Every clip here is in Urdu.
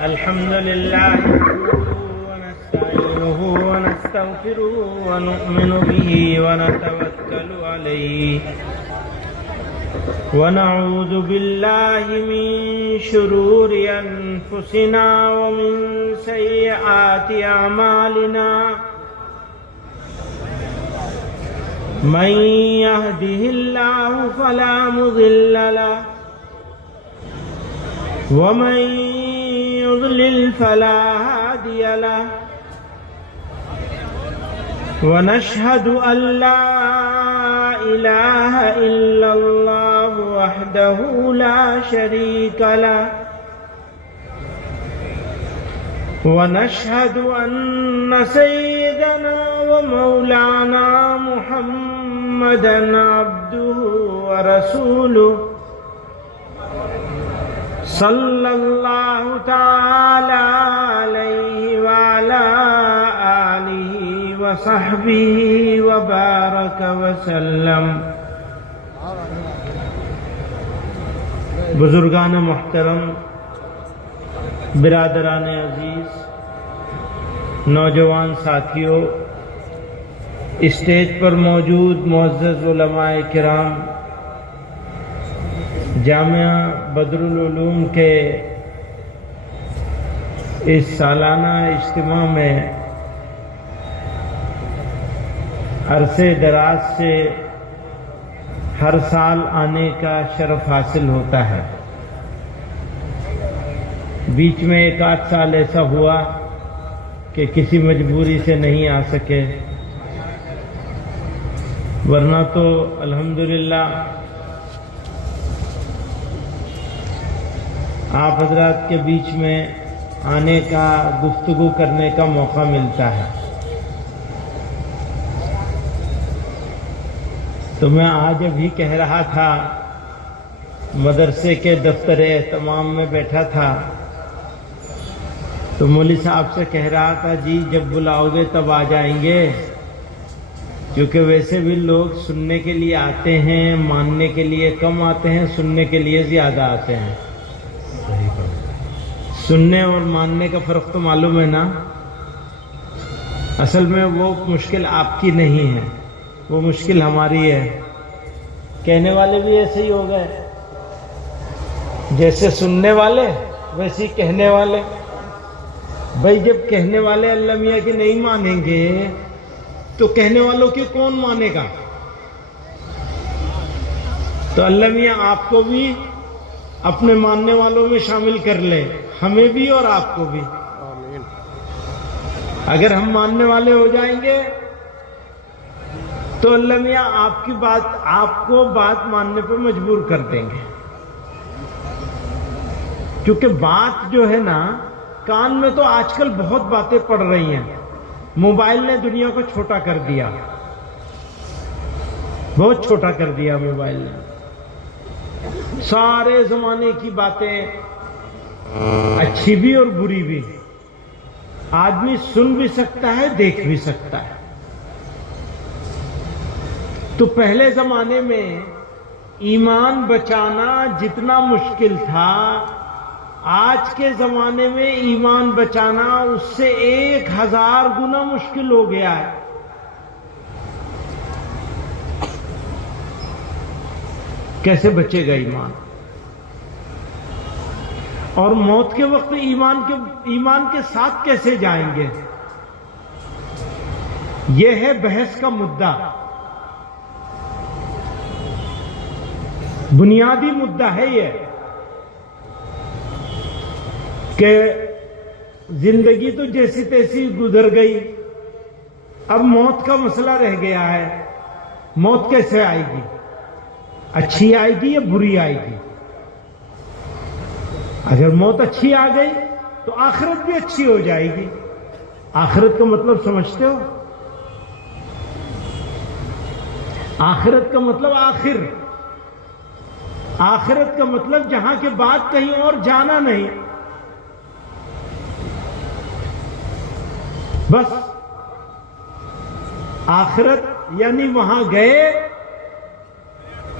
الحمد لله ونستعينه ونستغفره ونؤمن به ونتوكل عليه ونعوذ بالله من شرور أنفسنا ومن سيئات أعمالنا من يهده الله فلا مضل له ومن يضلل فلا هادي له ونشهد أن لا إله إلا الله وحده لا شريك له ونشهد أن سيدنا ومولانا محمدا عبده ورسوله صلى الله تعالى عليه وعلى آله وصحبه وبارك وسلم. بزرگان محترم، برادران عزیز، نوجوان ساتھیوں، اسٹیج پر موجود معزز علماء کرام، جامعہ بدر العلوم کے اس سالانہ اجتماع میں عرصے دراز سے ہر سال آنے کا شرف حاصل ہوتا ہے. بیچ میں ایک آدھ سال ایسا ہوا کہ کسی مجبوری سے نہیں آ سکے، ورنہ تو الحمدللہ آپ حضرات کے بیچ میں آنے کا، گفتگو کرنے کا موقع ملتا ہے. تو میں آج ابھی کہہ رہا تھا، مدرسے کے دفتر اہتمام میں بیٹھا تھا تو مولوی صاحب سے کہہ رہا تھا جی جب بلاؤ گے تب آ جائیں گے، کیونکہ ویسے بھی لوگ سننے کے لیے آتے ہیں، ماننے کے لیے کم آتے ہیں، سننے کے لیے زیادہ آتے ہیں. سننے اور ماننے کا فرق تو معلوم ہے نا. اصل میں وہ مشکل آپ کی نہیں ہے، وہ مشکل ہماری ہے. کہنے والے بھی ایسے ہی ہو گئے، جیسے سننے والے ویسے ہی کہنے والے. بھائی جب کہنے والے اللہ میاں کی نہیں مانیں گے تو کہنے والوں کی کون مانے گا؟ تو اللہ میاں آپ کو بھی اپنے ماننے والوں میں شامل کر لے، ہمیں بھی اور آپ کو بھی. اگر ہم ماننے والے ہو جائیں گے تو اللہ میاں آپ کی بات، آپ کو بات ماننے پر مجبور کر دیں گے. کیونکہ بات جو ہے نا، کان میں تو آج کل بہت باتیں پڑ رہی ہیں. موبائل نے دنیا کو چھوٹا کر دیا، بہت چھوٹا کر دیا موبائل نے. سارے زمانے کی باتیں، اچھی بھی اور بری بھی، آدمی سن بھی سکتا ہے، دیکھ بھی سکتا ہے. تو پہلے زمانے میں ایمان بچانا جتنا مشکل تھا، آج کے زمانے میں ایمان بچانا اس سے 1000 گنا مشکل ہو گیا ہے. کیسے بچے گا ایمان؟ اور موت کے وقت ایمان کے ساتھ کیسے جائیں گے؟ یہ ہے بحث کا مدعا، بنیادی مدعا ہے یہ کہ زندگی تو جیسی تیسی گزر گئی، اب موت کا مسئلہ رہ گیا ہے. موت کیسے آئے گی؟ اچھی آئے گی یا بری آئے گی؟ اگر موت اچھی آ گئی تو آخرت بھی اچھی ہو جائے گی. آخرت کا مطلب سمجھتے ہو؟ آخرت کا مطلب آخرت کا مطلب جہاں کے بعد کہیں اور جانا نہیں، بس آخرت یعنی وہاں گئے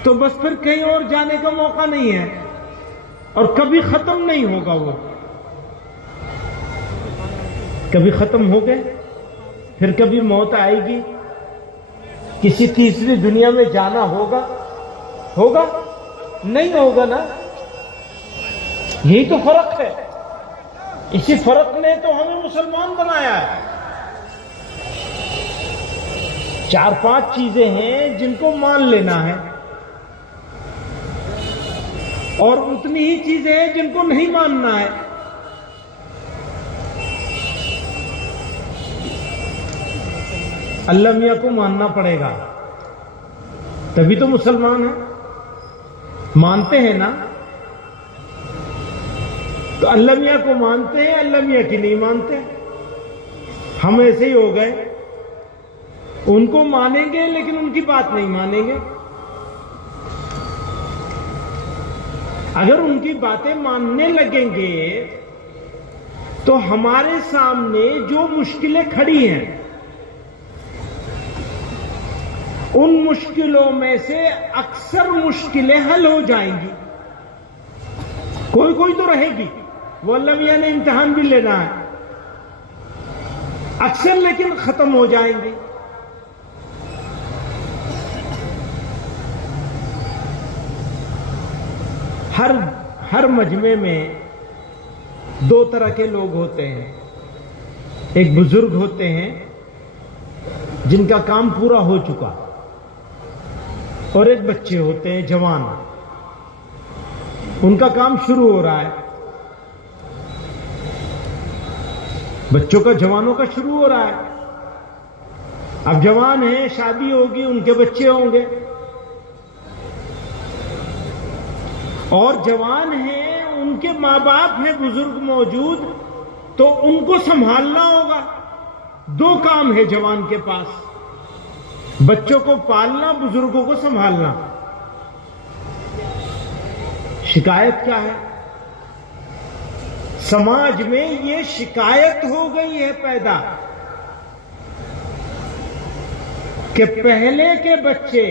تو بس پھر کہیں اور جانے کا موقع نہیں ہے. اور کبھی ختم نہیں ہوگا، وہ کبھی ختم ہو گئے، پھر کبھی موت آئے گی، کسی تیسری دنیا میں جانا ہوگا نہیں ہوگا نا۔ یہی تو فرق ہے، اسی فرق نے تو ہمیں مسلمان بنایا ہے۔ 4-5 چیزیں ہیں جن کو مان لینا ہے، اور اتنی ہی چیزیں ہیں جن کو نہیں ماننا ہے۔ اللہ میاں کو ماننا پڑے گا، تبھی تو مسلمان ہیں۔ مانتے ہیں نا، تو اللہ میاں کو مانتے ہیں، اللہ میاں کی نہیں مانتے۔ ہم ایسے ہی ہو گئے، ان کو مانیں گے لیکن ان کی بات نہیں مانیں گے۔ اگر ان کی باتیں ماننے لگیں گے تو ہمارے سامنے جو مشکلیں کھڑی ہیں، ان مشکلوں میں سے اکثر مشکلیں حل ہو جائیں گی، کوئی تو رہے گی، وہ اللہ میاں نے امتحان بھی لینا ہے، اکثر لیکن ختم ہو جائیں گی۔ ہر مجمع میں 2 طرح کے لوگ ہوتے ہیں، ایک بزرگ ہوتے ہیں جن کا کام پورا ہو چکا، اور ایک بچے ہوتے ہیں جوان، ان کا کام شروع ہو رہا ہے۔ بچوں کا، جوانوں کا شروع ہو رہا ہے۔ اب جوان ہیں، شادی ہوگی، ان کے بچے ہوں گے، اور جوان ہیں، ان کے ماں باپ ہیں بزرگ موجود، تو ان کو سنبھالنا ہوگا۔ 2 کام ہے جوان کے پاس، بچوں کو پالنا، بزرگوں کو سنبھالنا۔ شکایت کیا ہے؟ سماج میں یہ شکایت ہو گئی ہے پیدا کہ پہلے کے بچے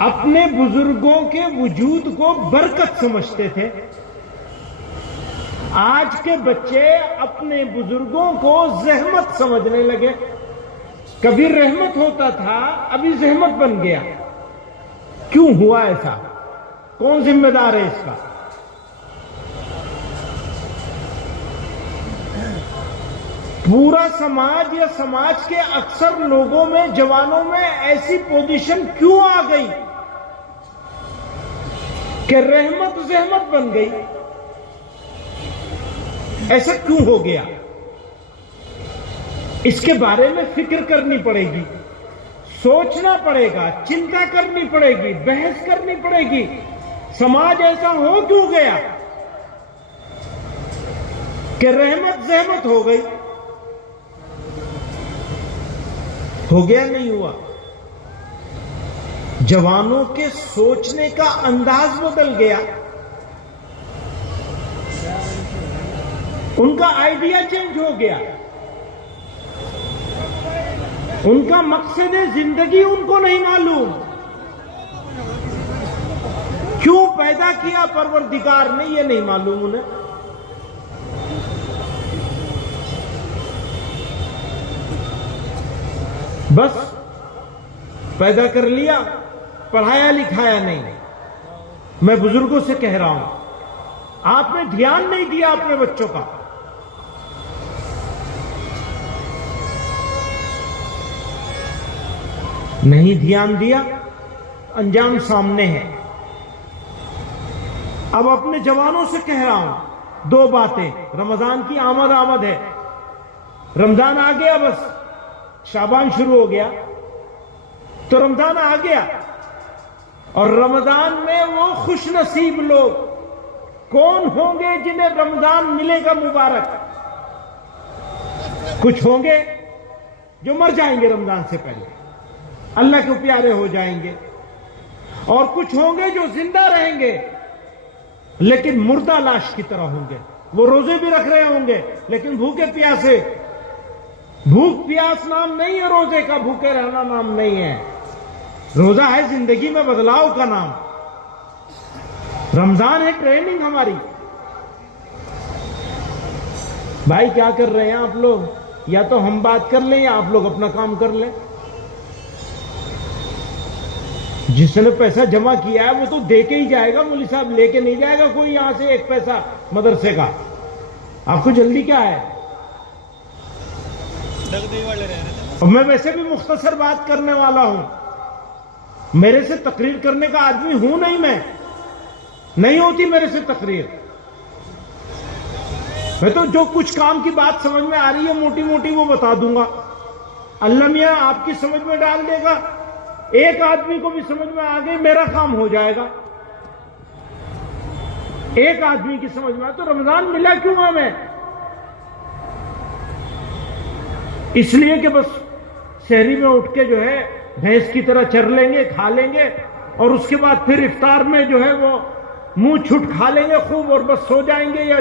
اپنے بزرگوں کے وجود کو برکت سمجھتے تھے، آج کے بچے اپنے بزرگوں کو زحمت سمجھنے لگے۔ کبھی رحمت ہوتا تھا، ابھی زحمت بن گیا۔ کیوں ہوا ایسا؟ کون ذمہ دار ہے اس کا؟ پورا سماج یا سماج کے اکثر لوگوں میں، جوانوں میں ایسی پوزیشن کیوں آ گئی کہ رحمت زحمت بن گئی؟ ایسا کیوں ہو گیا؟ اس کے بارے میں فکر کرنی پڑے گی، سوچنا پڑے گا، چنتا کرنی پڑے گی، بحث کرنی پڑے گی۔ سماج ایسا ہو کیوں گیا کہ رحمت زحمت ہو گئی؟ ہو گیا نہیں ہوا؟ جوانوں کے سوچنے کا انداز بدل گیا، ان کا آئیڈیا چینج ہو گیا، ان کا مقصد زندگی ان کو نہیں معلوم۔ کیوں پیدا کیا پروردگار نے یہ نہیں معلوم انہیں۔ بس پیدا کر لیا، پڑھایا لکھایا نہیں۔ میں بزرگوں سے کہہ رہا ہوں، آپ نے دھیان نہیں دیا اپنے بچوں کا۔ نہیں دھیان دیا، انجام سامنے ہے۔ اب اپنے جوانوں سے کہہ رہا ہوں 2 باتیں۔ رمضان کی آمد ہے، رمضان آ گیا، بس شعبان شروع ہو گیا تو رمضان آ گیا، اور رمضان میں وہ خوش نصیب لوگ کون ہوں گے جنہیں رمضان ملے گا مبارک؟ کچھ ہوں گے جو مر جائیں گے رمضان سے پہلے، اللہ کے پیارے ہو جائیں گے، اور کچھ ہوں گے جو زندہ رہیں گے لیکن مردہ لاش کی طرح ہوں گے۔ وہ روزے بھی رکھ رہے ہوں گے لیکن بھوکے پیاسے۔ بھوک پیاس نام نہیں ہے روزے کا، بھوکے رہنا نام نہیں ہے۔ روزہ ہے زندگی میں بدلاؤ کا نام۔ رمضان ہے ٹریننگ ہماری. بھائی کیا کر رہے ہیں آپ لوگ؟ یا تو ہم بات کر لیں یا آپ لوگ اپنا کام کر لیں. جس نے پیسہ جمع کیا ہے وہ تو دے کے ہی جائے گا. مولوی صاحب لے کے نہیں جائے گا کوئی یہاں سے ایک پیسہ مدرسے کا. آپ کو جلدی کیا ہے؟ اور میں ویسے بھی مختصر بات کرنے والا ہوں. میرے سے تقریر کرنے کا آدمی ہوں نہیں. میں نہیں ہوتی میرے سے تقریر. میں تو جو کچھ کام کی بات سمجھ میں آ رہی ہے موٹی موٹی وہ بتا دوں گا. اللہ میاں آپ کی سمجھ میں ڈال دے گا. ایک آدمی کو بھی سمجھ میں آ گئی میرا کام ہو جائے گا. ایک آدمی کی سمجھ میں آئے تو رمضان ملا کیوں ہمیں؟ اس لیے کہ بس شہری میں اٹھ کے جو ہے بھینس کی طرح چر لیں گے, کھا لیں گے, اور اس کے بعد پھر افطار میں جو ہے وہ منہ چھٹ کھا لیں گے خوب اور بس سو جائیں گے. یا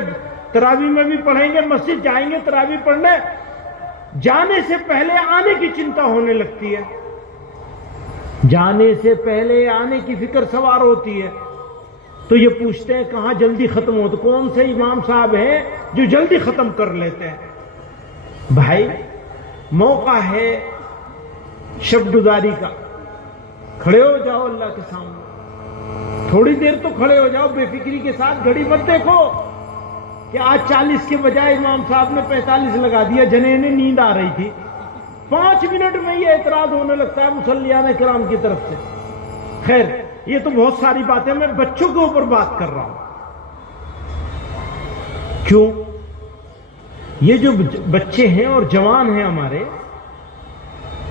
تراویح میں بھی پڑھیں گے, مسجد جائیں گے تراویح پڑھنے, جانے سے پہلے آنے کی چنتا ہونے لگتی ہے. جانے سے پہلے آنے کی فکر سوار ہوتی ہے. تو یہ پوچھتے ہیں کہاں جلدی ختم ہو. تو کون سے امام صاحب ہیں جو جلدی ختم کر لیتے ہیں؟ بھائی موقع ہے شب گزاری کا. کھڑے ہو جاؤ اللہ کے سامنے, تھوڑی دیر تو کھڑے ہو جاؤ. بے فکری کے ساتھ گھڑی مت دیکھو کہ آج 40 کے بجائے امام صاحب نے 45 لگا دیا. جنے نے نیند آ رہی تھی. 5 منٹ میں یہ اعتراض ہونے لگتا ہے مصلیان کرام کی طرف سے. خیر یہ تو بہت ساری باتیں, میں بچوں کے اوپر بات کر رہا ہوں. کیوں؟ یہ جو بچے ہیں اور جوان ہیں ہمارے,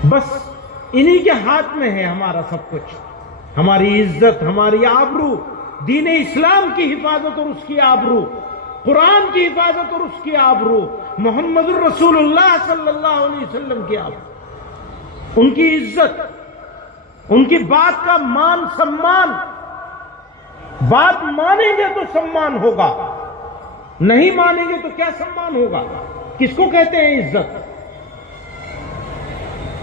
بس انہی کے ہاتھ میں ہے ہمارا سب کچھ. ہماری عزت, ہماری آبرو, دین اسلام کی حفاظت اور اس کی آبرو, قرآن کی حفاظت اور اس کی آبرو, محمد الرسول اللہ صلی اللہ علیہ وسلم کی آبرو, ان کی عزت, ان کی بات کا مان سمان. بات مانیں گے تو سمان ہوگا, نہیں مانیں گے تو کیا سمان ہوگا؟ کس کو کہتے ہیں عزت؟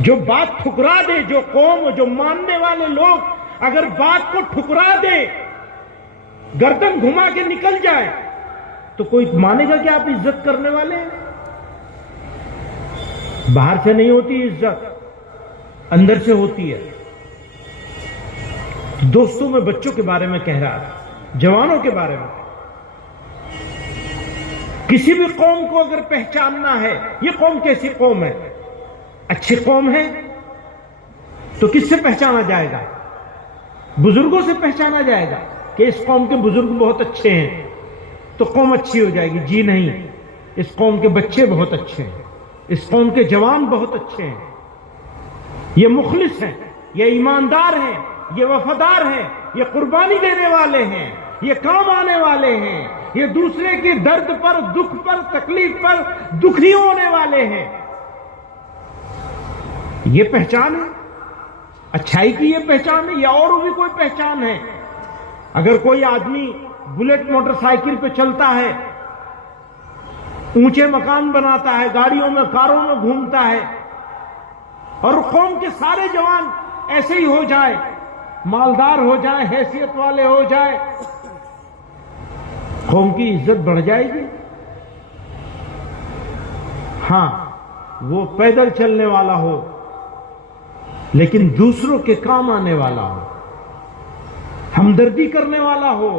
جو بات ٹھکرا دے, جو قوم, جو ماننے والے لوگ اگر بات کو ٹھکرا دے, گردن گھما کے نکل جائے, تو کوئی مانے گا کہ آپ عزت کرنے والے ہیں؟ باہر سے نہیں ہوتی عزت, اندر سے ہوتی ہے. دوستوں میں بچوں کے بارے میں کہہ رہا تھا, جوانوں کے بارے میں. کسی بھی قوم کو اگر پہچاننا ہے, یہ قوم کیسی قوم ہے, اچھی قوم ہے, تو کس سے پہچانا جائے گا؟ بزرگوں سے پہچانا جائے گا کہ اس قوم کے بزرگ بہت اچھے ہیں تو قوم اچھی ہو جائے گی. جی نہیں, اس قوم کے بچے بہت اچھے ہیں, اس قوم کے جوان بہت اچھے ہیں, یہ مخلص ہیں, یہ ایماندار ہیں, یہ وفادار ہیں, یہ قربانی دینے والے ہیں, یہ کام آنے والے ہیں, یہ دوسرے کی درد پر, دکھ پر, تکلیف پر دکھی ہونے والے ہیں. یہ پہچان ہے اچھائی کی, یہ پہچان ہے, یا اور بھی کوئی پہچان ہے؟ اگر کوئی آدمی بلیٹ موٹر سائیکل پہ چلتا ہے, اونچے مکان بناتا ہے, گاڑیوں میں, کاروں میں گھومتا ہے, اور قوم کے سارے جوان ایسے ہی ہو جائے, مالدار ہو جائے, حیثیت والے ہو جائے, قوم کی عزت بڑھ جائے گی. ہاں وہ پیدل چلنے والا ہو لیکن دوسروں کے کام آنے والا ہو, ہمدردی کرنے والا ہو,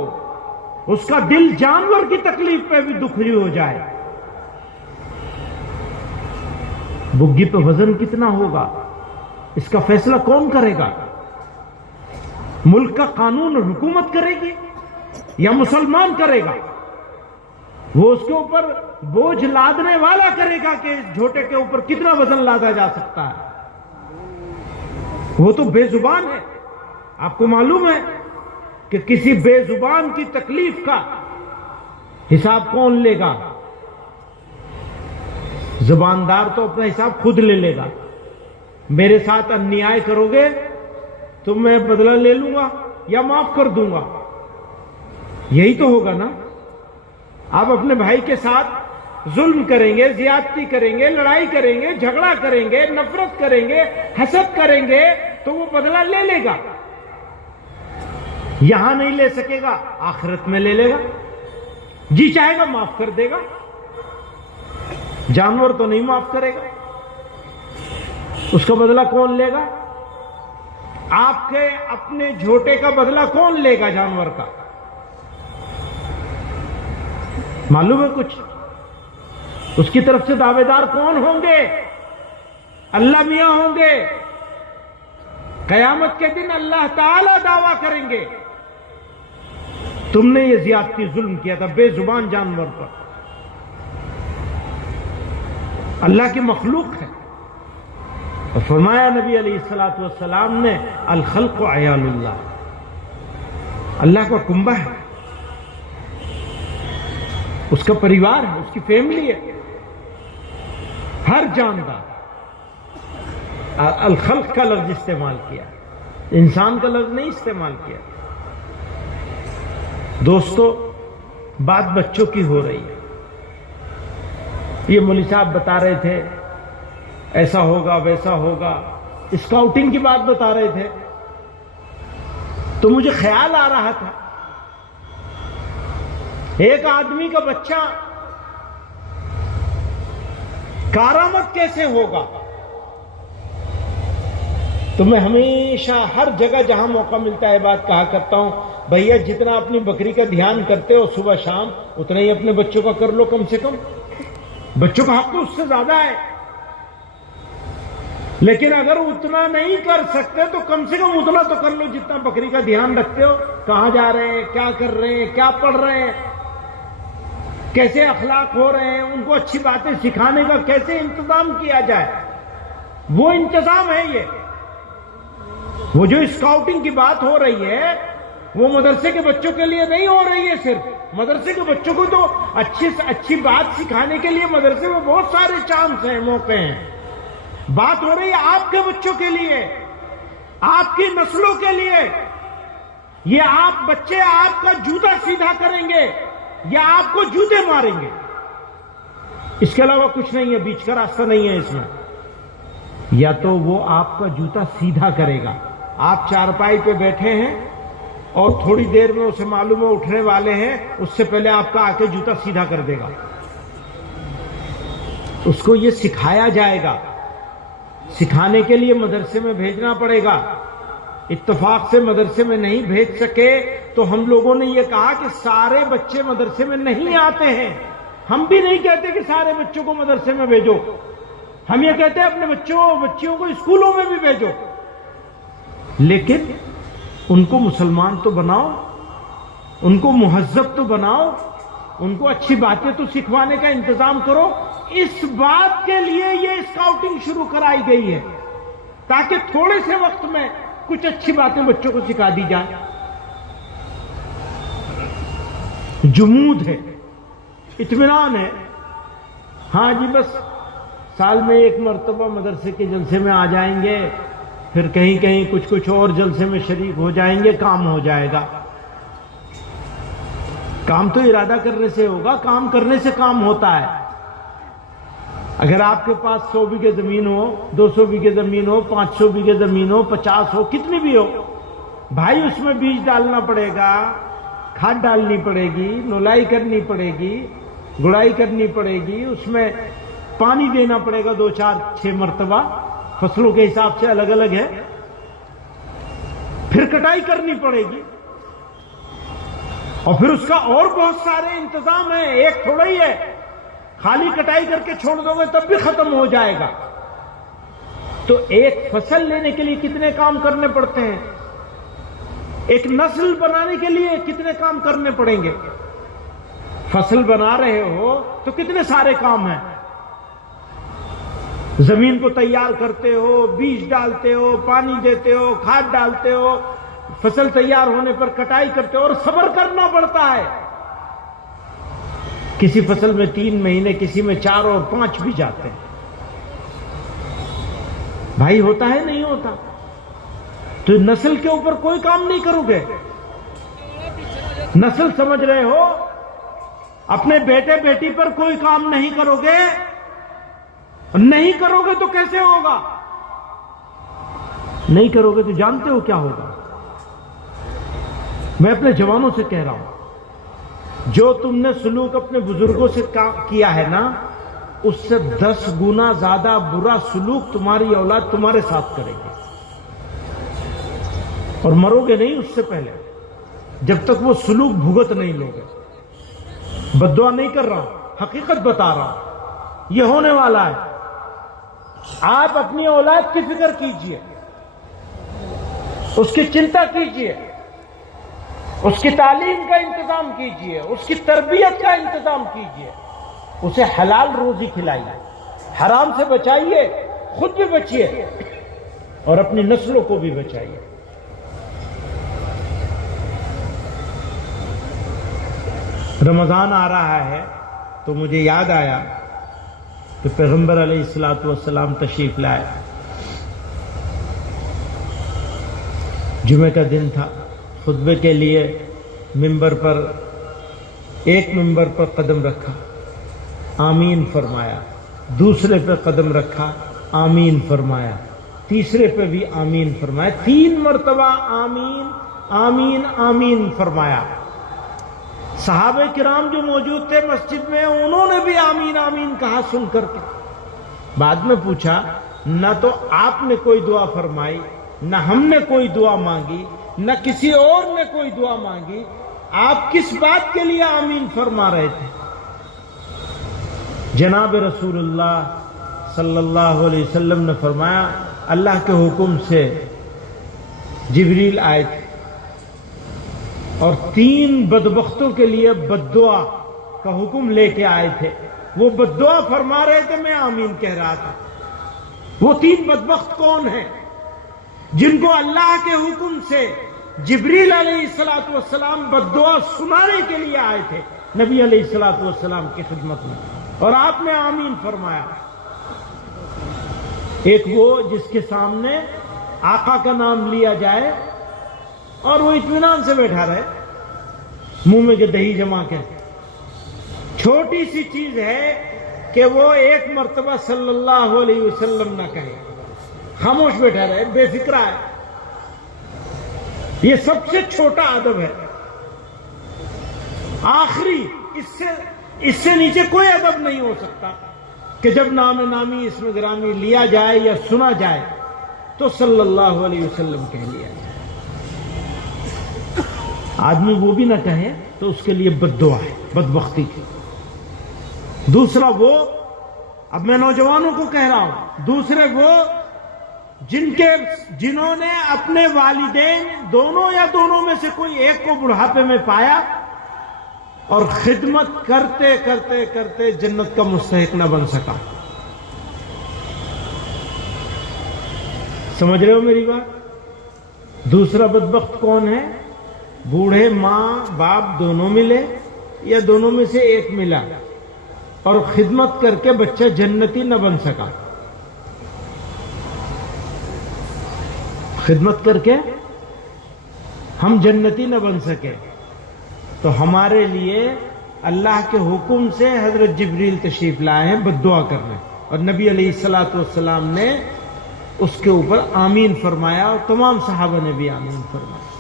اس کا دل جانور کی تکلیف پہ بھی دکھی ہو جائے. بگھی پہ وزن کتنا ہوگا اس کا فیصلہ کون کرے گا؟ ملک کا قانون حکومت کرے گی یا مسلمان کرے گا؟ وہ اس کے اوپر بوجھ لادنے والا کرے گا کہ اس جھوٹے کے اوپر کتنا وزن لادا جا سکتا ہے. وہ تو بے زبان ہے. آپ کو معلوم ہے کہ کسی بے زبان کی تکلیف کا حساب کون لے گا؟ زباندار تو اپنا حساب خود لے لے گا. میرے ساتھ انیائے کرو گے تو میں بدلہ لے لوں گا یا معاف کر دوں گا, یہی تو ہوگا نا. آپ اپنے بھائی کے ساتھ ظلم کریں گے, زیادتی کریں گے, لڑائی کریں گے, جھگڑا کریں گے, نفرت کریں گے, حسد کریں گے, تو وہ بدلہ لے لے گا. یہاں نہیں لے سکے گا آخرت میں لے لے گا، جی چاہے گا معاف کر دے گا، جانور تو نہیں معاف کرے گا، اس کا بدلہ کون لے گا؟ آپ کے اپنے جھوٹے کا بدلہ کون لے گا جانور کا؟ معلوم ہے کچھ؟ اس کی طرف سے دعوے دار کون ہوں گے؟ اللہ میاں ہوں گے۔ قیامت کے دن اللہ تعالی دعویٰ کریں گے تم نے یہ زیادتی ظلم کیا تھا بے زبان جانور پر۔ اللہ کی مخلوق ہے، اور فرمایا نبی علیہ الصلوۃ والسلام نے الخلق عیال اللہ، اللہ کا کنبہ ہے، اس کا پریوار ہے، اس کی فیملی ہے، ہر جاندار۔ الخلق کا لفظ استعمال کیا، انسان کا لفظ نہیں استعمال کیا۔ دوستو، بات بچوں کی ہو رہی ہے۔ یہ مولوی صاحب بتا رہے تھے ایسا ہوگا ویسا ہوگا، اسکاؤٹنگ کی بات بتا رہے تھے، تو مجھے خیال آ رہا تھا ایک آدمی کا بچہ کارآمد کیسے ہوگا؟ تو میں ہمیشہ ہر جگہ جہاں موقع ملتا ہے بات کہا کرتا ہوں، بھیا جتنا اپنی بکری کا دھیان کرتے ہو صبح شام، اتنا ہی اپنے بچوں کا کر لو کم سے کم۔ بچوں کا حق تو اس سے زیادہ ہے، لیکن اگر اتنا نہیں کر سکتے تو کم سے کم اتنا تو کر لو جتنا بکری کا دھیان رکھتے ہو۔ کہاں جا رہے ہیں، کیا کر رہے ہیں، کیا پڑھ رہے ہیں، کیسے اخلاق ہو رہے ہیں، ان کو اچھی باتیں سکھانے کا کیسے انتظام کیا جائے، وہ انتظام ہے یہ۔ وہ جو اسکاؤٹنگ کی بات ہو رہی ہے وہ مدرسے کے بچوں کے لیے نہیں ہو رہی ہے صرف، مدرسے کے بچوں کو تو اچھی سے اچھی بات سکھانے کے لیے مدرسے میں بہت سارے چانس ہیں، موقع ہیں۔ بات ہو رہی ہے آپ کے بچوں کے لیے، آپ کی نسلوں کے لیے۔ یہ آپ بچے آپ کا جوتا سیدھا کریں گے یا آپ کو جوتے ماریں گے، اس کے علاوہ کچھ نہیں ہے، بیچ کا راستہ نہیں ہے اس میں۔ یا تو وہ آپ کا جوتا سیدھا کرے گا، آپ چارپائی پہ بیٹھے ہیں اور تھوڑی دیر میں اسے معلوم ہے اٹھنے والے ہیں، اس سے پہلے آپ کا آ کے جوتا سیدھا کر دے گا۔ اس کو یہ سکھایا جائے گا، سکھانے کے لیے مدرسے میں بھیجنا پڑے گا۔ اتفاق سے مدرسے میں نہیں بھیج سکے تو ہم لوگوں نے یہ کہا کہ سارے بچے مدرسے میں نہیں آتے ہیں۔ ہم بھی نہیں کہتے کہ سارے بچوں کو مدرسے میں بھیجو، ہم یہ کہتے ہیں اپنے بچیوں کو اسکولوں میں بھی بھیجو، لیکن ان کو مسلمان تو بناؤ، ان کو مہذب تو بناؤ، ان کو اچھی باتیں تو سکھوانے کا انتظام کرو۔ اس بات کے لیے یہ اسکاؤٹنگ شروع کرائی گئی ہے تاکہ تھوڑے سے وقت میں کچھ اچھی باتیں بچوں کو سکھا دی جائیں۔ جمود ہے، اطمینان ہے، ہاں جی بس سال میں ایک مرتبہ مدرسے کے جلسے میں آ جائیں گے، پھر کہیں کہیں کچھ اور جلسے میں شریک ہو جائیں گے، کام ہو جائے گا۔ کام تو ارادہ کرنے سے ہوگا، کام کرنے سے کام ہوتا ہے۔ اگر آپ کے پاس 100 بیگھے زمین ہو، 200 بیگھے زمین ہو، 500 بیگھے زمین ہو، 50 ہو، کتنی بھی ہو، بھائی اس میں بیج ڈالنا پڑے گا، کھاد ڈالنی پڑے گی، نولائی کرنی پڑے گی، گڑائی کرنی پڑے گی، اس میں پانی دینا پڑے گا 2 4 6 مرتبہ، فصلوں کے حساب سے الگ الگ ہے، پھر کٹائی کرنی پڑے گی، اور پھر اس کا اور بہت سارے انتظام ہیں، ایک تھوڑا ہی ہے، خالی کٹائی کر کے چھوڑ دو گے تب بھی ختم ہو جائے گا۔ تو ایک فصل لینے کے لیے کتنے کام کرنے پڑتے ہیں، ایک نسل بنانے کے لیے کتنے کام کرنے پڑیں گے۔ فصل بنا رہے ہو تو کتنے سارے کام ہیں، زمین کو تیار کرتے ہو، بیج ڈالتے ہو، پانی دیتے ہو، کھاد ڈالتے ہو، فصل تیار ہونے پر کٹائی کرتے ہو، اور صبر کرنا پڑتا ہے۔ کسی فصل میں 3 مہینے، کسی میں 4 اور 5 بھی جاتے ہیں۔ بھائی ہوتا ہے نہیں ہوتا؟ تو نسل کے اوپر کوئی کام نہیں کرو گے، نسل سمجھ رہے ہو، اپنے بیٹے بیٹی پر کوئی کام نہیں کرو گے، نہیں کرو گے تو کیسے ہوگا؟ نہیں کرو گے تو جانتے ہو کیا ہوگا؟ میں اپنے جوانوں سے کہہ رہا ہوں، جو تم نے سلوک اپنے بزرگوں سے کیا ہے نا، اس سے 10 گنا زیادہ برا سلوک تمہاری اولاد تمہارے ساتھ کرے گی، اور مرو گے نہیں اس سے پہلے، جب تک وہ سلوک بھگت نہیں لوگے۔ بد دعا نہیں کر رہا ہوں، حقیقت بتا رہا ہوں، یہ ہونے والا ہے۔ آپ اپنی اولاد کی فکر کیجئے، اس کی چنتا کیجئے، اس کی تعلیم کا انتظام کیجئے، اس کی تربیت کا انتظام کیجئے، اسے حلال روزی کھلائیے، حرام سے بچائیے، خود بھی بچیے اور اپنی نسلوں کو بھی بچائیے۔ رمضان آ رہا ہے تو مجھے یاد آیا کہ پیغمبر علیہ الصلوۃ والسلام تشریف لائے۔ جمعہ کا دن تھا، خطبے کے لیے منبر پر، ایک منبر پر قدم رکھا، آمین فرمایا، دوسرے پہ قدم رکھا، آمین فرمایا، تیسرے پہ بھی آمین فرمایا، 3 مرتبہ آمین آمین آمین فرمایا۔ صحابہ کرام جو موجود تھے مسجد میں، انہوں نے بھی آمین آمین کہا سن کر کے۔ بعد میں پوچھا، نہ تو آپ نے کوئی دعا فرمائی، نہ ہم نے کوئی دعا مانگی، نہ کسی اور نے کوئی دعا مانگی، آپ کس بات کے لیے آمین فرما رہے تھے؟ جناب رسول اللہ صلی اللہ علیہ وسلم نے فرمایا، اللہ کے حکم سے جبریل آئے تھے اور 3 بدبختوں کے لیے بد دعا کا حکم لے کے آئے تھے۔ وہ بد دعا فرما رہے تھے، میں آمین کہہ رہا تھا۔ وہ 3 بدبخت کون ہیں؟ جن کو اللہ کے حکم سے جبریل علیہ السلام بد دعا سنانے کے لیے آئے تھے نبی علیہ السلام کی خدمت میں، اور آپ نے آمین فرمایا۔ ایک وہ جس کے سامنے آقا کا نام لیا جائے اور وہ اطمینان سے بیٹھا رہے، منہ میں کے دہی جما کے۔ چھوٹی سی چیز ہے کہ وہ 1 مرتبہ صلی اللہ علیہ وسلم نہ کہے، خاموش بیٹھا رہے، بے فکرہ ہے۔ یہ سب سے چھوٹا ادب ہے، آخری، اس سے نیچے کوئی ادب نہیں ہو سکتا کہ جب نام نامی اسم گرامی لیا جائے یا سنا جائے تو صلی اللہ علیہ وسلم کہہ لیا جائے۔ آدمی وہ بھی نہ کہے تو اس کے لیے بد دعا ہے، بدبختی کی۔ دوسرا وہ، اب میں نوجوانوں کو کہہ رہا ہوں، دوسرے وہ جنہوں نے اپنے والدین دونوں یا دونوں میں سے کوئی ایک کو بڑھاپے میں پایا اور خدمت کرتے کرتے کرتے جنت کا مستحق نہ بن سکا۔ سمجھ رہے ہو میری بات؟ دوسرا بدبخت کون ہے؟ بوڑھے ماں باپ دونوں ملے یا دونوں میں سے ایک ملا اور خدمت کر کے بچہ جنتی نہ بن سکا۔ خدمت کر کے ہم جنتی نہ بن سکے تو ہمارے لیے اللہ کے حکم سے حضرت جبریل تشریف لائے ہیں بد دعا کرنے، اور نبی علیہ السلام نے اس کے اوپر آمین فرمایا اور تمام صحابہ نے بھی آمین فرمایا۔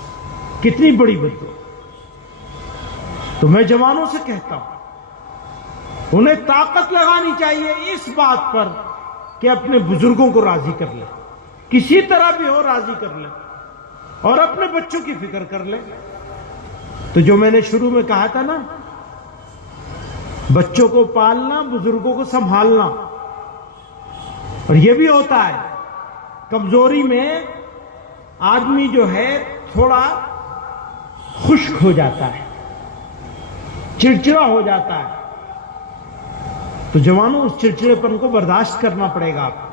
کتنی بڑی بد دعا! تو میں جوانوں سے کہتا ہوں، انہیں طاقت لگانی چاہیے اس بات پر کہ اپنے بزرگوں کو راضی کر لیں، کسی طرح بھی ہو راضی کر لیں، اور اپنے بچوں کی فکر کر لیں۔ تو جو میں نے شروع میں کہا تھا نا، بچوں کو پالنا، بزرگوں کو سنبھالنا، اور یہ بھی ہوتا ہے کمزوری میں آدمی جو ہے تھوڑا خشک ہو جاتا ہے، چڑچڑا ہو جاتا ہے، تو جوانوں اس چڑچڑے پن کو برداشت کرنا پڑے گا آپ کو۔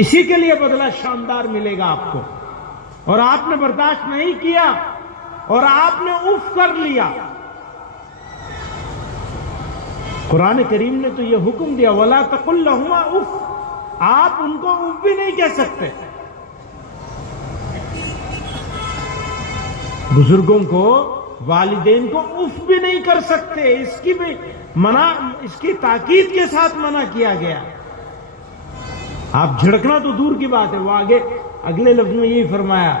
اسی کے لیے بدلہ شاندار ملے گا آپ کو، اور آپ نے برداشت نہیں کیا اور آپ نے اف کر لیا۔ قرآن کریم نے تو یہ حکم دیا، وَلَا تَقُلْ لَهُمَا اف، آپ ان کو اف بھی نہیں کہہ سکتے۔ بزرگوں کو، والدین کو اف بھی نہیں کر سکتے، اس کی بھی منع، اس کی تاکید کے ساتھ منع کیا گیا۔ آپ جھڑکنا تو دور کی بات ہے، وہ اگلے لفظ میں یہی فرمایا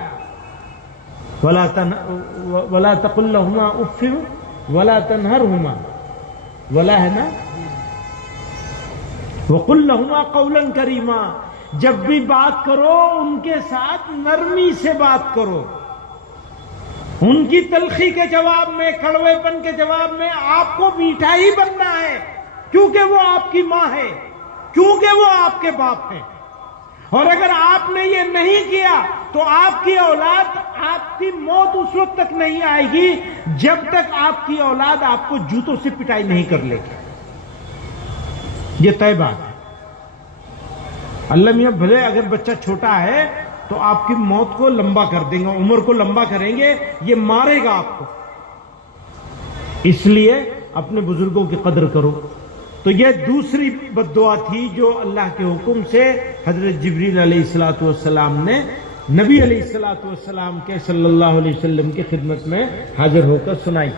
ولا تقل لهما اف ولا تنهرهما، ولا ہے نا، وقل لهما قولا کریما، جب بھی بات کرو ان کے ساتھ نرمی سے بات کرو، ان کی تلخی کے جواب میں، کڑوے پن کے جواب میں آپ کو میٹھا ہی بننا ہے، کیونکہ وہ آپ کی ماں ہے، کیونکہ وہ آپ کے باپ ہیں۔ اور اگر آپ نے یہ نہیں کیا تو آپ کی اولاد، آپ کی موت اس وقت تک نہیں آئے گی جب تک آپ کی اولاد آپ کو جوتوں سے پٹائی نہیں کر لے گی۔ یہ طے بات ہے۔ اللہ میاں بھلے اگر بچہ چھوٹا ہے تو آپ کی موت کو لمبا کر دیں گے، عمر کو لمبا کریں گے، یہ مارے گا آپ کو۔ اس لیے اپنے بزرگوں کی قدر کرو۔ تو یہ دوسری بد دعا تھی جو اللہ کے حکم سے حضرت جبریل علیہ السلام نے نبی علیہ السلام کے صلی اللہ علیہ وسلم کی خدمت میں حاضر ہو کر سنائی۔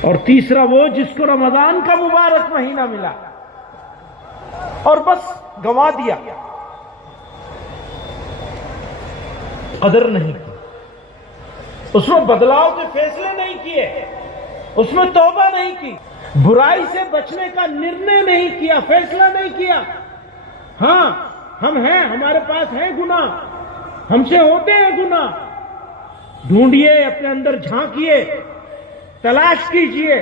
اور تیسرا وہ جس کو رمضان کا مبارک مہینہ ملا اور بس گنوا دیا، قدر نہیں کی، اس میں بدلاؤ کے فیصلے نہیں کیے، اس میں توبہ نہیں کی، برائی سے بچنے کا نرنے نہیں کیا، فیصلہ نہیں کیا۔ ہاں ہم ہیں، ہمارے پاس ہیں گناہ، ہم سے ہوتے ہیں گناہ، ڈھونڈیے، اپنے اندر جھانکیے، تلاش کیجئے،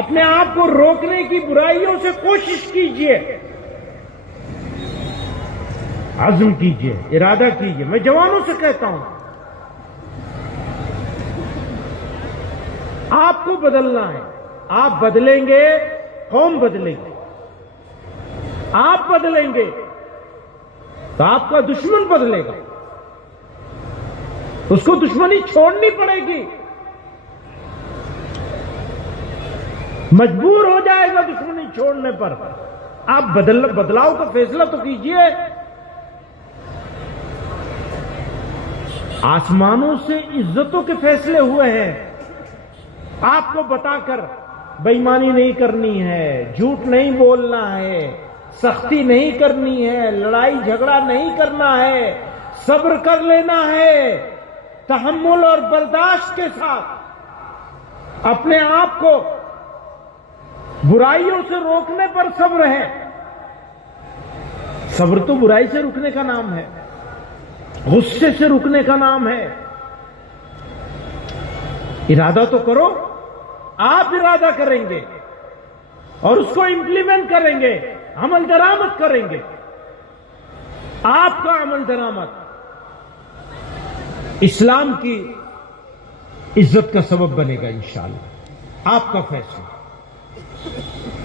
اپنے آپ کو روکنے کی برائیوں سے کوشش کیجئے، عزم کیجئے، ارادہ کیجئے۔ میں جوانوں سے کہتا ہوں، آپ کو بدلنا ہے، آپ بدلیں گے قوم بدلے گی، آپ بدلیں گے تو آپ کا دشمن بدلے گا، اس کو دشمنی چھوڑنی پڑے گی، مجبور ہو جائے گا دشمنی چھوڑنے پر۔ آپ بدلاؤ کا فیصلہ تو کیجئے۔ آسمانوں سے عزتوں کے فیصلے ہوئے ہیں، آپ کو بتا کر بےایمانی نہیں کرنی ہے، جھوٹ نہیں بولنا ہے، سختی نہیں کرنی ہے، لڑائی جھگڑا نہیں کرنا ہے، صبر کر لینا ہے، تحمل اور برداشت کے ساتھ اپنے آپ کو برائیوں سے روکنے پر صبر ہے۔ صبر تو برائی سے رکنے کا نام ہے، غصے سے رکنے کا نام ہے۔ ارادہ تو کرو، آپ ارادہ کریں گے اور اس کو امپلیمنٹ کریں گے، عمل درآمد کریں گے، آپ کا عمل درآمد اسلام کی عزت کا سبب بنے گا انشاءاللہ۔ آپ کا فیصلہ۔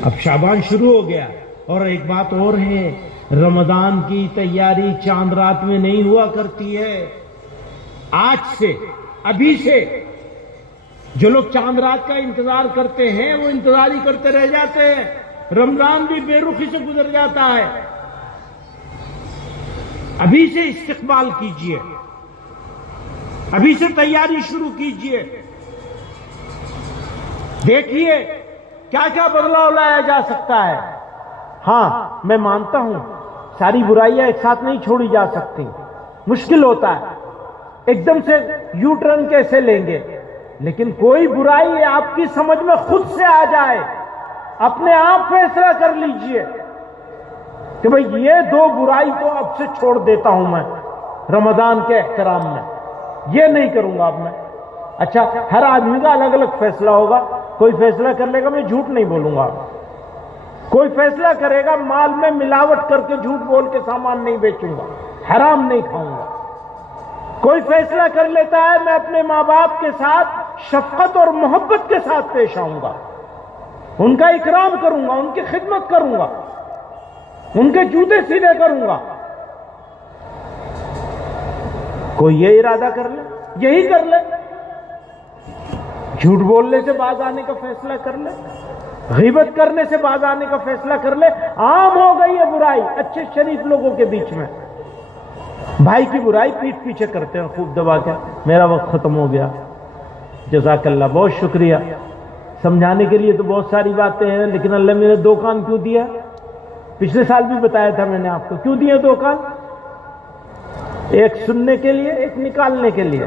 اب شعبان شروع ہو گیا، اور ایک بات اور ہے، رمضان کی تیاری چاند رات میں نہیں ہوا کرتی ہے۔ آج سے، ابھی سے جو لوگ چاند رات کا انتظار کرتے ہیں وہ انتظار ہی کرتے رہ جاتے ہیں، رمضان بھی بے رخی سے گزر جاتا ہے۔ ابھی سے استقبال کیجئے، ابھی سے تیاری شروع کیجئے، دیکھیے کیا کیا بدلاؤ لایا جا سکتا ہے۔ ہاں میں مانتا ہوں ساری برائیاں ایک ساتھ نہیں چھوڑی جا سکتی، مشکل ہوتا ہے، ایک دم سے یو ٹرن کیسے لیں گے، لیکن کوئی برائی آپ کی سمجھ میں خود سے آ جائے، اپنے آپ فیصلہ کر لیجئے کہ بھئی یہ دو برائی تو اب سے چھوڑ دیتا ہوں میں رمضان کے احترام میں، یہ نہیں کروں گا اب میں۔ اچھا، ہر آدمی کا الگ الگ فیصلہ ہوگا، کوئی فیصلہ کر لے گا میں جھوٹ نہیں بولوں گا، کوئی فیصلہ کرے گا مال میں ملاوٹ کر کے جھوٹ بول کے سامان نہیں بیچوں گا، حرام نہیں کھاؤں گا، کوئی فیصلہ کر لیتا ہے میں اپنے ماں باپ کے ساتھ شفقت اور محبت کے ساتھ پیش آؤں گا، ان کا اکرام کروں گا، ان کی خدمت کروں گا، ان کے جوتے سیدھے کروں گا۔ کوئی یہ ارادہ کر لے، یہی کر لے، جھوٹ بولنے سے باز آنے کا فیصلہ کر لے، غیبت کرنے سے باز آنے کا فیصلہ کر لے۔ عام ہو گئی ہے برائی اچھے شریف لوگوں کے بیچ میں، بھائی کی برائی پیٹھ پیچھے کرتے ہیں خوب دبا کے۔ میرا وقت ختم ہو گیا، جزاک اللہ، بہت شکریہ۔ سمجھانے کے لیے تو بہت ساری باتیں ہیں، لیکن اللہ میرے دو کان کیوں دیا؟ پچھلے سال بھی بتایا تھا میں نے آپ کو، کیوں دیا دو کان؟ ایک سننے کے لیے، ایک نکالنے کے لیے.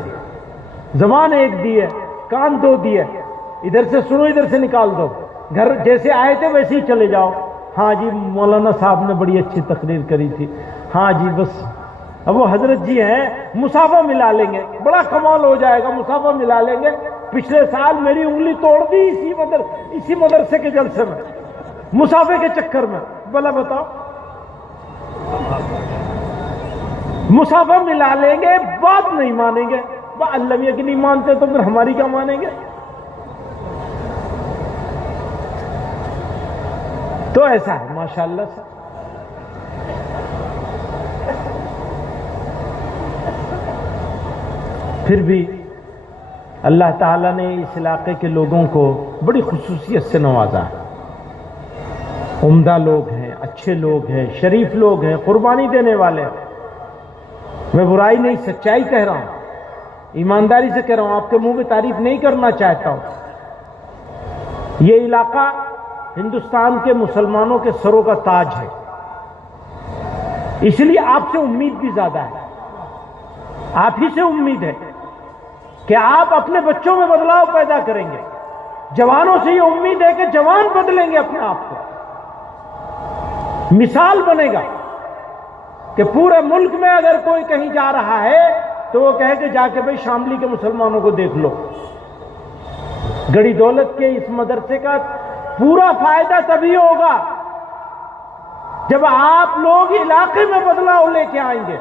زبان ایک دی ہے، کان دو دی ہے. ادھر سے سنو، ادھر سے نکال دو. گھر جیسے آئے تھے ویسے ہی چلے جاؤ. ہاں جی مولانا صاحب نے بڑی اچھی تقریر کری تھی. ہاں جی بس اب وہ حضرت جی ہیں، مسافہ ملا لیں گے، بڑا کمال ہو جائے گا، مسافہ ملا لیں گے. پچھلے سال میری انگلی توڑ دی اسی مدرسے کے جلسے میں، مسافے کے چکر میں. بھلا بتاؤ، مسافہ ملا لیں گے، بات نہیں مانیں گے. اللہ میاں کی نہیں مانتے تو پھر ہماری کیا مانیں گے؟ تو ایسا ہے ماشاءاللہ سے. پھر بھی اللہ تعالیٰ نے اس علاقے کے لوگوں کو بڑی خصوصیت سے نوازا ہے. عمدہ لوگ ہیں، اچھے لوگ ہیں، شریف لوگ ہیں، قربانی دینے والے ہیں. میں برائی نہیں، سچائی کہہ رہا ہوں، ایمانداری سے کہہ رہا ہوں، آپ کے منہ پہ تعریف نہیں کرنا چاہتا ہوں. یہ علاقہ ہندوستان کے مسلمانوں کے سروں کا تاج ہے، اس لیے آپ سے امید بھی زیادہ ہے. آپ ہی سے امید ہے کہ آپ اپنے بچوں میں بدلاؤ پیدا کریں گے. جوانوں سے یہ امید ہے کہ جوان بدلیں گے اپنے آپ کو. مثال بنے گا کہ پورے ملک میں اگر کوئی کہیں جا رہا ہے تو وہ کہے کہ جا کے بھئی شاملی کے مسلمانوں کو دیکھ لو. گڑی دولت کے اس مدرسے کا پورا فائدہ تبھی ہوگا جب آپ لوگ علاقے میں بدلاؤ لے کے آئیں گے.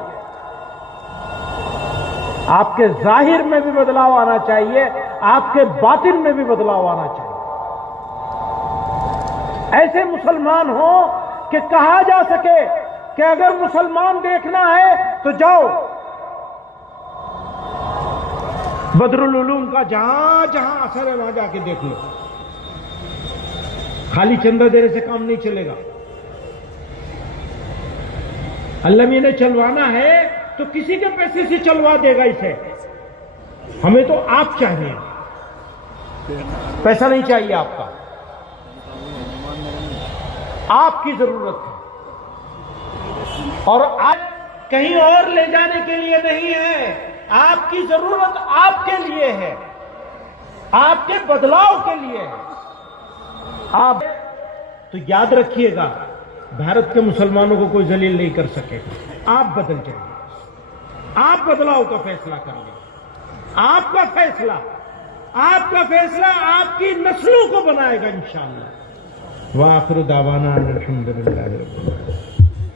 آپ کے ظاہر میں بھی بدلاؤ آنا چاہیے، آپ کے باطن میں بھی بدلاؤ آنا چاہیے. ایسے مسلمان ہوں کہ کہا جا سکے کہ اگر مسلمان دیکھنا ہے تو جاؤ بدر العلوم کا جہاں جہاں اثر ہے وہاں جا کے دیکھ لو. خالی چندہ دینے سے کام نہیں چلے گا. اللہ میں نے چلوانا ہے تو کسی کے پیسے سے چلوا دے گا اسے. ہمیں تو آپ چاہیے، پیسہ نہیں چاہیے آپ کا. آپ کی ضرورت ہے اور آج کہیں اور لے جانے کے لیے نہیں ہے. آپ کی ضرورت آپ کے لیے ہے، آپ کے بدلاؤ کے لیے ہے. آپ تو یاد رکھیے گا، بھارت کے مسلمانوں کو کوئی ذلیل نہیں کر سکے گا. آپ بدل جائیں، آپ بدلاؤ کا فیصلہ کر لیں. آپ کا فیصلہ آپ کی نسلوں کو بنائے گا انشاءاللہ. وآخر دعوانا الحمدللہ رب العالمین.